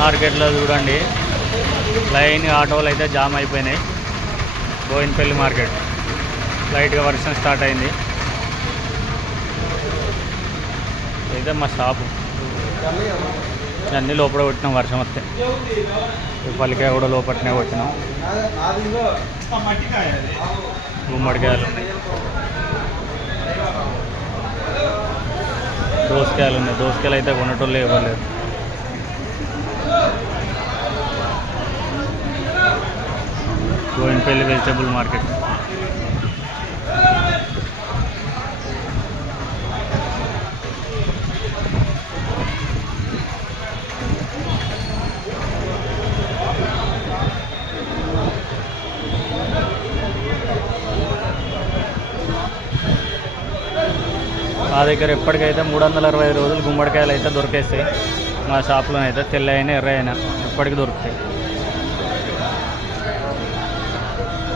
మార్కెట్లో చూడండి లైన్ ఆటోలు అయితే జామ్ అయిపోయినాయి. బోయినపల్లి మార్కెట్ లైట్గా వర్షం స్టార్ట్ అయింది. అయితే మా షాపు అన్నీ లోపల కొట్టినాం వర్షం వస్తే. పల్లికాయ కూడా లోపలనే కొట్టినాం. గుమ్మడికాయలు ఉన్నాయి, దోసకాయలు ఉన్నాయి. దోసకాయలు అయితే కొనటోళ్ళు ఇవ్వలేదు. Boinapalli vegetable market. మా దగ్గర ఎప్పటికైతే 365 రోజులు గుమ్మడికాయలు అయితే దొరికేస్తాయి. మా షాప్లో అయితే తెల్ల అయినా ఎర్ర అయినా ఎప్పటికీ దొరుకుతాయి.